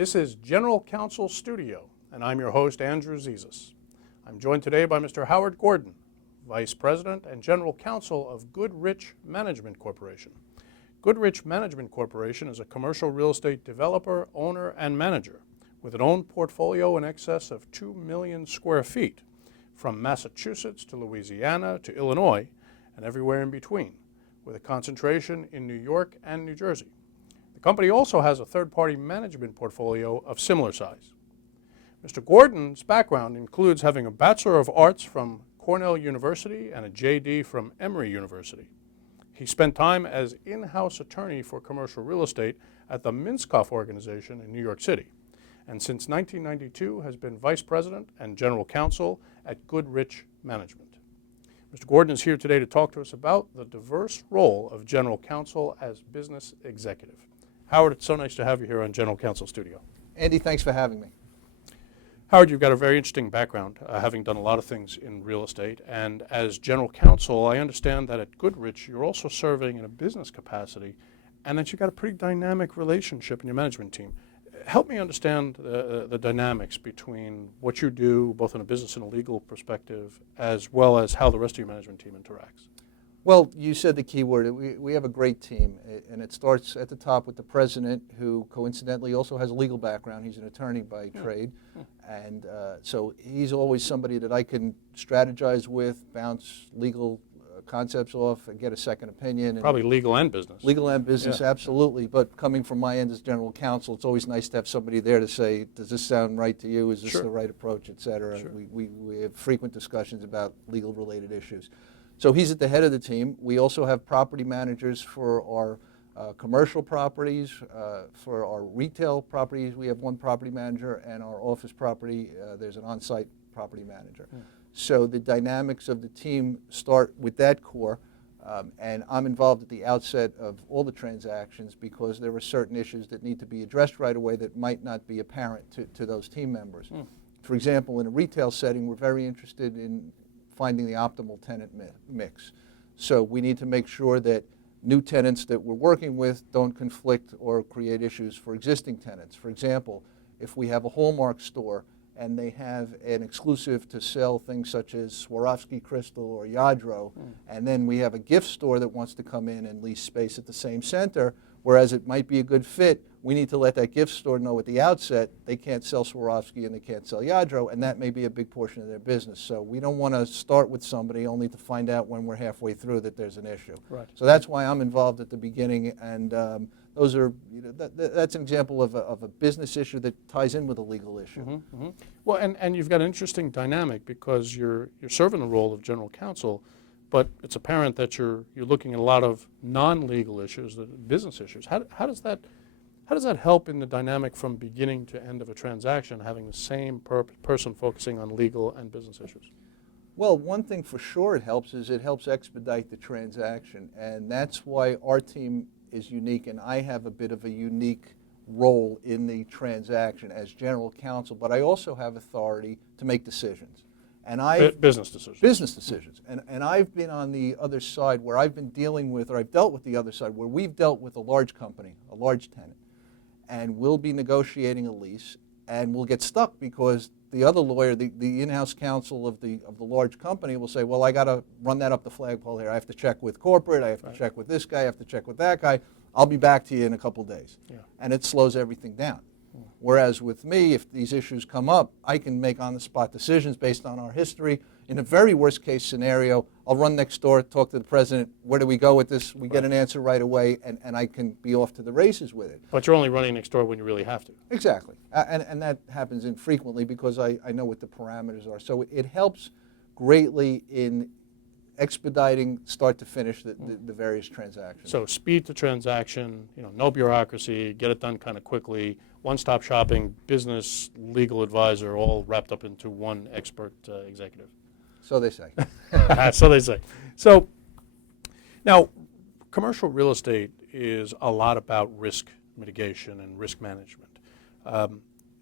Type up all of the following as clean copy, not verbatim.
This is General Counsel Studio, and I'm your host, Andrew Zezas. I'm joined today by Mr. Howard Gordon, Vice President and General Counsel of Goodrich Management Corporation. Goodrich Management Corporation is a commercial real estate developer, owner, and manager with an owned portfolio in excess of 2 million square feet, from Massachusetts to Louisiana to Illinois and everywhere in between, with a concentration in New York and New Jersey. The company also has a third-party management portfolio of similar size. Mr. Gordon's background includes having a Bachelor of Arts from Cornell University and a JD from Emory University. He spent time as in-house attorney for commercial real estate at the Minskoff organization in New York City, and since 1992 has been Vice President and General Counsel at Goodrich Management. Mr. Gordon is here today to talk to us about the diverse role of General Counsel as business executive. Howard, it's so nice to have you here on General Counsel Studio. Andy, thanks for having me. Howard, you've got a very interesting background, having done a lot of things in real estate. And as General Counsel, I understand that at Goodrich, you're also serving in a business capacity, and that you've got a pretty dynamic relationship in your management team. Help me understand the dynamics between what you do, both in a business and a legal perspective, as well as how the rest of your management team interacts. Well, you said the key word. We have a great team, and it starts at the top with the president, who coincidentally also has a legal background. He's an attorney by trade, and so he's always somebody that I can strategize with, bounce legal concepts off, and get a second opinion. And probably legal and business. Legal and business, absolutely. But coming from my end as general counsel, it's always nice to have somebody there to say, does this sound right to you? Is this the right approach, et cetera? Sure. We have frequent discussions about legal-related issues. So he's at the head of the team. We also have property managers for our commercial properties. For our retail properties, we have one property manager, and our office property, there's an on-site property manager. So the dynamics of the team start with that core, and I'm involved at the outset of all the transactions because there are certain issues that need to be addressed right away that might not be apparent to those team members. For example, in a retail setting, we're very interested in finding the optimal tenant mix. So we need to make sure that new tenants that we're working with don't conflict or create issues for existing tenants. For example, if we have a Hallmark store and they have an exclusive to sell things such as Swarovski crystal or Yadro, and then we have a gift store that wants to come in and lease space at the same center, whereas it might be a good fit, we need to let that gift store know at the outset they can't sell Swarovski and they can't sell Yadro, and that may be a big portion of their business. So we don't want to start with somebody only to find out when we're halfway through that there's an issue. Right. So that's why I'm involved at the beginning, and those are, that's an example of a business issue that ties in with a legal issue. Well, and you've got an interesting dynamic because you're serving the role of general counsel, but it's apparent that you're looking at a lot of non-legal issues, business issues. How does that help in the dynamic from beginning to end of a transaction, having the same person focusing on legal and business issues? Well, one thing for sure it helps is it helps expedite the transaction, and that's why our team is unique, and I have a bit of a unique role in the transaction as general counsel, but I also have authority to make decisions. And business decisions. Business decisions. And I've been on the other side where I've been dealing with, or I've dealt with the other side, where we've dealt with a large company, a large tenant, and we'll be negotiating a lease, and we'll get stuck because the other lawyer, the in-house counsel of the large company will say, well, I got to run that up the flagpole here. I have to check with corporate. I have to check with this guy. I have to check with that guy. I'll be back to you in a couple days. And it slows everything down. Whereas with me, if these issues come up, I can make on-the-spot decisions based on our history. In a very worst-case scenario, I'll run next door, talk to the president, where do we go with this? We get an answer right away, and I can be off to the races with it. But you're only running next door when you really have to. Exactly. And that happens infrequently because I know what the parameters are. So it helps greatly in expediting start to finish the various transactions. So speed to transaction, no bureaucracy, get it done kind of quickly, one-stop shopping, business, legal advisor, all wrapped up into one expert executive. So they say. So they say. So now, commercial real estate is a lot about risk mitigation and risk management.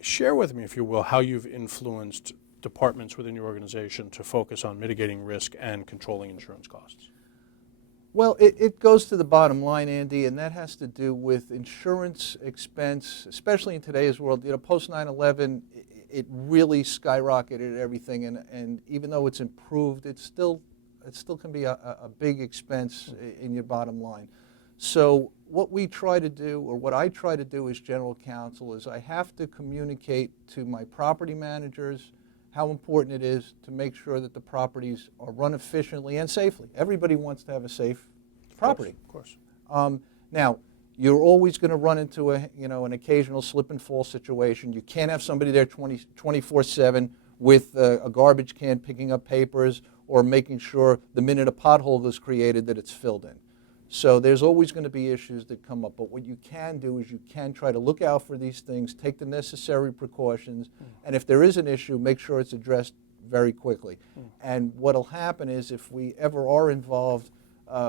Share with me, if you will, how you've influenced departments within your organization to focus on mitigating risk and controlling insurance costs. Well, it goes to the bottom line, Andy, and that has to do with insurance expense, especially in today's world. You know, post 9/11, it really skyrocketed everything, and even though it's improved, it still can be a big expense in your bottom line. So what we try to do, or what I try to do as general counsel, is I have to communicate to my property managers how important it is to make sure that the properties are run efficiently and safely. Everybody wants to have a safe property. Of course. Now, you're always going to run into an occasional slip and fall situation. You can't have somebody there 24/7 with a garbage can picking up papers or making sure the minute a pothole is created that it's filled in. So there's always going to be issues that come up. But what you can do is you can try to look out for these things, take the necessary precautions, and if there is an issue, make sure it's addressed very quickly. And what will happen is if we ever are involved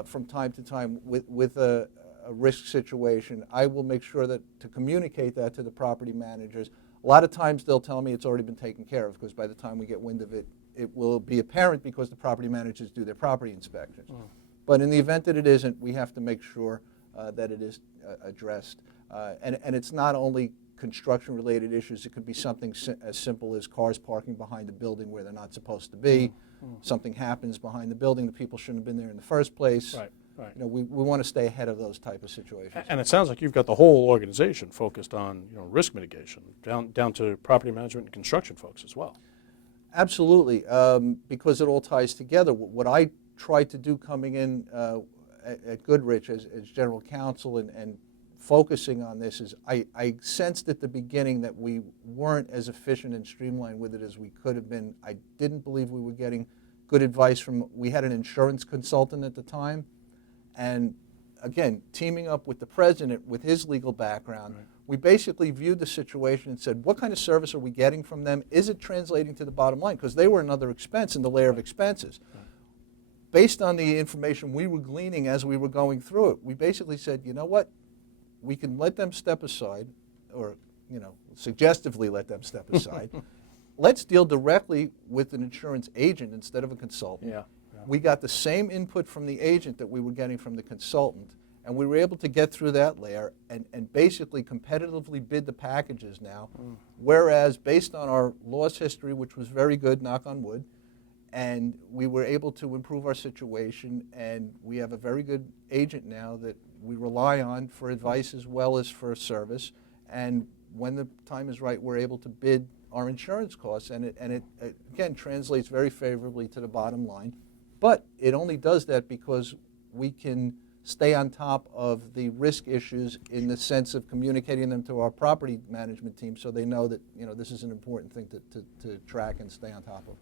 from time to time with a risk situation, I will make sure that to communicate that to the property managers. A lot of times they'll tell me it's already been taken care of, because by the time we get wind of it, it will be apparent because the property managers do their property inspections. But in the event that it isn't, we have to make sure that it is addressed. And it's not only construction-related issues. It could be something as simple as cars parking behind a building where they're not supposed to be. Something happens behind the building, the people shouldn't have been there in the first place. Right, right. You know, we want to stay ahead of those type of situations. And it sounds like you've got the whole organization focused on risk mitigation, down to property management and construction folks as well. Absolutely, because it all ties together. What I tried to do coming in at Goodrich as general counsel and focusing on this is I sensed at the beginning that we weren't as efficient and streamlined with it as we could have been. I didn't believe we were getting good advice we had an insurance consultant at the time, and again, teaming up with the president with his legal background, we basically viewed the situation and said, what kind of service are we getting from them? Is it translating to the bottom line? Because they were another expense in the layer of expenses. Based on the information we were gleaning as we were going through it, we basically said, you know what? We can let them step aside, or suggestively let them step aside. Let's deal directly with an insurance agent instead of a consultant. Yeah. We got the same input from the agent that we were getting from the consultant, and we were able to get through that layer and basically competitively bid the packages now, whereas based on our loss history, which was very good, knock on wood, and we were able to improve our situation, and we have a very good agent now that we rely on for advice as well as for service, and when the time is right, we're able to bid our insurance costs, and it again translates very favorably to the bottom line. But it only does that because we can stay on top of the risk issues in the sense of communicating them to our property management team so they know that this is an important thing to track and stay on top of.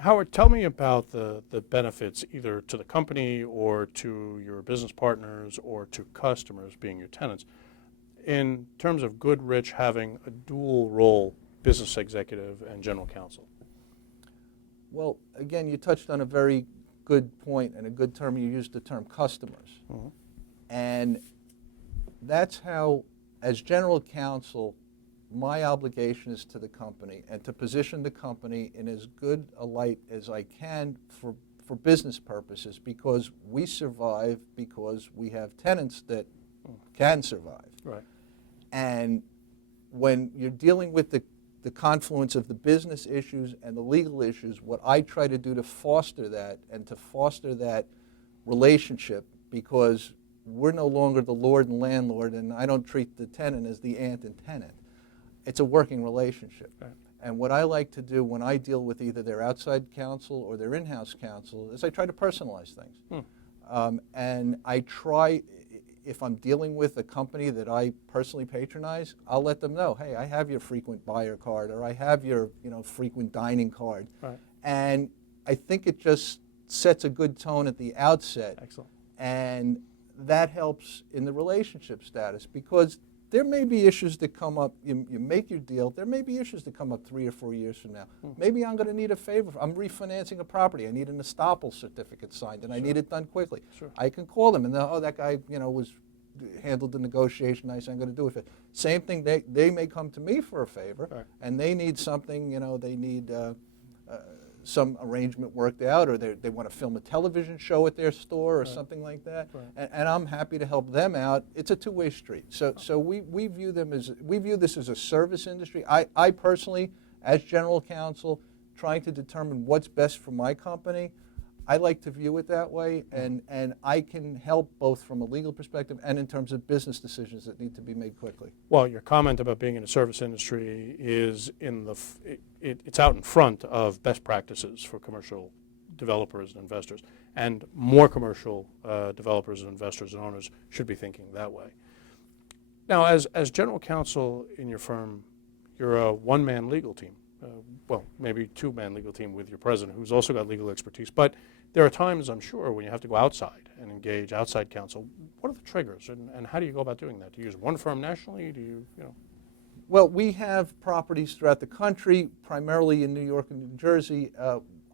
Howard, tell me about the benefits either to the company or to your business partners or to customers being your tenants in terms of Goodrich having a dual role, business executive and general counsel. Well, again, you touched on a very good point and a good term. You used the term customers. And that's how, as general counsel, my obligation is to the company and to position the company in as good a light as I can for business purposes, because we survive because we have tenants that can survive. Right. And when you're dealing with the confluence of the business issues and the legal issues, what I try to do to foster that and to foster that relationship, because we're no longer the lord and landlord, and I don't treat the tenant as the aunt and tenant. It's a working relationship. Right. And what I like to do when I deal with either their outside counsel or their in-house counsel is I try to personalize things. And I try, if I'm dealing with a company that I personally patronize, I'll let them know, hey, I have your frequent buyer card, or I have your frequent dining card. Right. And I think it just sets a good tone at the outset. Excellent. And that helps in the relationship status, because there may be issues that come up. You make your deal. There may be issues that come up 3 or 4 years from now. Maybe I'm going to need a favor. I'm refinancing a property. I need an estoppel certificate signed, and I need it done quickly. Sure. I can call them, and that guy was handled the negotiation nice. I'm going to do it. Same thing. They may come to me for a favor, right. and they need something. They need some arrangement worked out, or they want to film a television show at their store or something like that, and I'm happy to help them out. It's a two-way street. So we view this as a service industry. I personally, as general counsel, trying to determine what's best for my company, I like to view it that way, and I can help both from a legal perspective and in terms of business decisions that need to be made quickly. Well, your comment about being in a service industry is it's out in front of best practices for commercial developers and investors, and more commercial developers and investors and owners should be thinking that way. Now, as general counsel in your firm, you're a one-man legal team. Well, maybe two-man legal team with your president, who's also got legal expertise. But there are times, I'm sure, when you have to go outside and engage outside counsel. What are the triggers, and how do you go about doing that? Do you use one firm nationally? Do you know? Well, we have properties throughout the country, primarily in New York and New Jersey.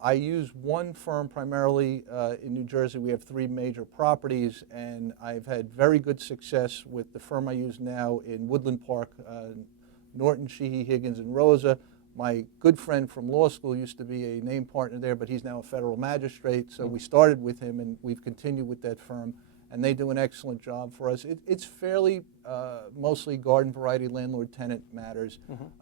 I use one firm primarily in New Jersey. We have 3 major properties, and I've had very good success with the firm I use now in Woodland Park, Norton, Sheehy, Higgins, and Rosa. My good friend from law school used to be a named partner there, but he's now a federal magistrate, so we started with him, and we've continued with that firm, and they do an excellent job for us. It's fairly mostly garden variety landlord-tenant matters.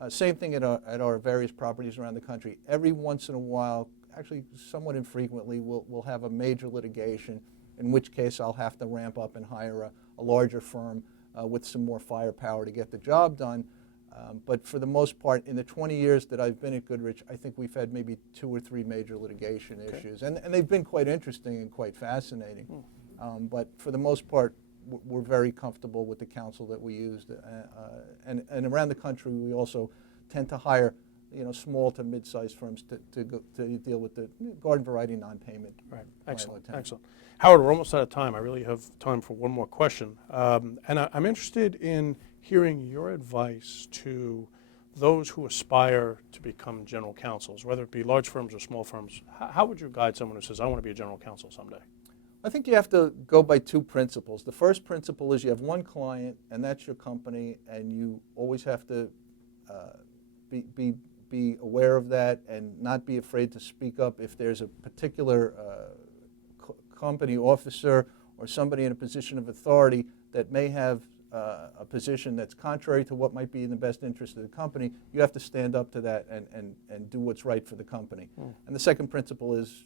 Same thing at our various properties around the country. Every once in a while, actually somewhat infrequently, we'll have a major litigation, in which case I'll have to ramp up and hire a larger firm with some more firepower to get the job done. But for the most part, in the 20 years that I've been at Goodrich, I think we've had maybe 2 or 3 major litigation issues. And they've been quite interesting and quite fascinating. But for the most part, we're very comfortable with the counsel that we used. And around the country, we also tend to hire small to mid-sized firms to deal with the garden variety non-payment. Right. Excellent. Excellent. Howard, we're almost out of time. I really have time for one more question. And I'm interested in hearing your advice to those who aspire to become general counsels, whether it be large firms or small firms. How would you guide someone who says, I want to be a general counsel someday? I think you have to go by 2 principles. The first principle is you have one client, and that's your company, and you always have to be aware of that and not be afraid to speak up if there's a particular company officer or somebody in a position of authority that may have a position that's contrary to what might be in the best interest of the company. You have to stand up to that and do what's right for the company. And the second principle is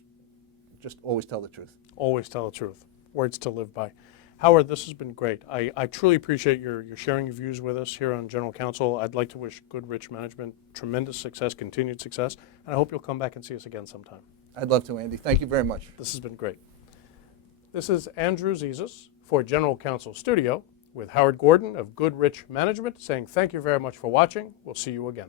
just always tell the truth. Always tell the truth. Words to live by. Howard, this has been great. I truly appreciate your sharing your views with us here on General Counsel. I'd like to wish Goodrich Management tremendous success, continued success, and I hope you'll come back and see us again sometime. I'd love to, Andy. Thank you very much. This has been great. This is Andrew Zezas for General Counsel Studio with Howard Gordon of Goodrich Management saying thank you very much for watching. We'll see you again.